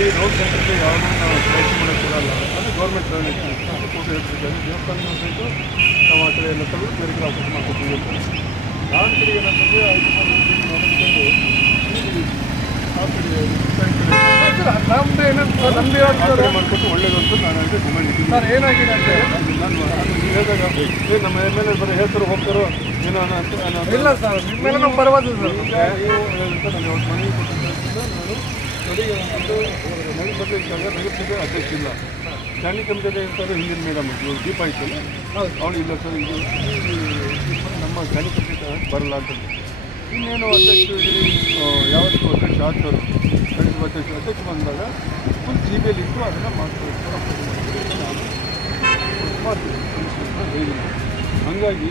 ಇಲ್ಲಿ ರೋಡ್ ಸೆಂಟರ್ಗೆ ಯಾವುದೂ ನಾವು ಪ್ರಯತ್ನ ಮಾಡೋಕ್ಕಿರಲ್ಲ. ಅದು ಗೌರ್ಮೆಂಟ್ ಫೋಟೋ ಹೇಳ್ತಿದ್ದಾರೆ. ದೇವಸ್ಥಾನ ಸಹಿತ ನಾವು ಆ ಕಡೆ ಎಲ್ಲ ತೆಗೆದು ಬೇರೆ ಕಡೆ ಅವಕಾಶ ಮಾಡ್ಕೊತೀವಿ ಅಂತ. ನಾನು ಕಡೆ ಏನಂತಂದರೆ ಆ ಕಡೆ ನಮ್ಮದು ಏನಂತ ನಮ್ಮದೇ ಮಾಡಿಕೊಟ್ಟು ಒಳ್ಳೇದು ಅಂತ ನಾನು ಅಂದರೆ ಡಿಮ್ಯಾಂಡ್ ಇದ್ದೀನಿ. ಸರ್ ಏನಾಗಿದೆ ಅಂತ ನಾನು ಹೇಳಿದಾಗ ನಮ್ಮ ಮೇಲೆ ಬರೀ ಹೇಳ್ತಾರೋ ಹೋಗ್ತಾರೋ ಏನೋ ಅಂತ ಇಲ್ಲ ಸರ್, ನಿಮ್ಮ ಮೇಲೆ ನಾವು ಪರವಾಗಿಲ್ಲ ಸರ್. ಈಗ ನೀವು ಅಂತ ನಾನು ಮನವಿ ಕೊಟ್ಟಿದ್ದರಿಂದ ನಾನು ನಡಿಗೆ ಒಂದು ನಗರ ಬದಲಿದ್ದಾಗ ನಗರಸಭೆ ಅಧ್ಯಕ್ಷ ಇಲ್ಲ. ಸ್ಟ್ಯಾಂಡಿಂಗ್ ಕಮಿಟಿಗೆ ಇರ್ತಾರೆ ಹಿಂದಿನ ಮೇಡಮ್ ಇವರು ದೀಪ ಇತ್ತಲ್ಲ ಅವಳು ಇಲ್ಲ ಸರ್, ಇದು ನಮ್ಮ ಸ್ಟ್ಯಾಂಡಿಂಗ್ ಕಮಿಟಿ ಬರಲ್ಲ ಅಂತಂದು. ಇನ್ನೇನು ಅಧ್ಯಕ್ಷರು ಯಾವತ್ತೂ ಅಧ್ಯಕ್ಷ ಆಗ್ತಾರೋ ಅಧ್ಯಕ್ಷ ಬಂದಾಗ ಫುಲ್ ಜಿ ಬಿಯಲ್ಲಿ ಇಟ್ಟು ಅದನ್ನು ಮಾಡ್ತಾರೆ ನಾನು ಮಾಡ್ತೀನಿ. ಹಾಗಾಗಿ